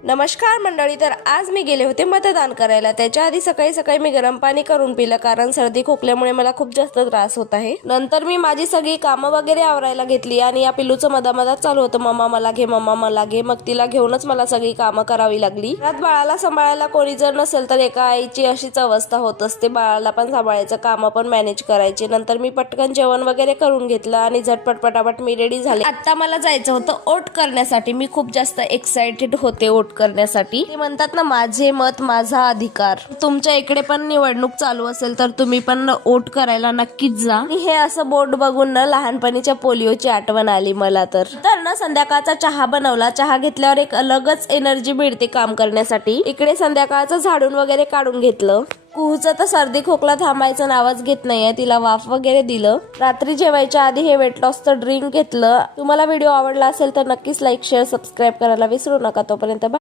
नमस्कार मंडळी, तर आज मी गेले होते मतदान करायला। त्याच्या आधी सकाळी सकाळी मी गरम पाणी करून पिलं, कारण सर्दी खोकल्यामुळे मला खूप जास्त त्रास होत आहे। नंतर मी माझी सगळी कामं वगैरे आवरायला घेतली आणि या पिल्लूचं मधामधात चालू होतं, मम्मा मला घे, मम्मा मला घे। मग तिला घेऊनच मला सगळी कामं करावी लागली। घरात बाळाला सांभाळायला कोणी जर नसेल तर एका आईची अशीच अवस्था होत असते, बाळाला पण सांभाळायचं, कामं पण मॅनेज करायचे। नंतर मी पटकन जेवण वगैरे करून घेतलं आणि झटपट पटापट मी रेडी झाले। आता मला जायचं होतं वोट करण्यासाठी। मी खूप जास्त एक्साइटेड होते वोट करण्यासाठी। ते म्हणतात ना, माझे मत माझा अधिकार। तुमच्या इकडे पण निवडणूक चालू असेल तर तुम्ही पण वोट करायला नक्कीच जा। हे असं बोर्ड बघून ना लहानपणीच्या पोलिओची आठवण आली मला। तर ना संध्याकाळचा चहा बनवला। चहा घेतल्यावर एक अलगच एनर्जी मिळते काम करण्यासाठी। इकडे संध्याकाळचं झाडून वगैरे काढून घेतलं। कुहूचं तर सर्दी खोकला थांबायचं नावच घेत नाहीये, तिला वाफ वगैरे दिलं। रात्री जेवायच्या आधी हे वेट लॉसचं ड्रिंक घेतलं। तुम्हाला व्हिडिओ आवडला असेल तर नक्कीच लाईक शेअर सबस्क्राईब करायला विसरू नका। तोपर्यंत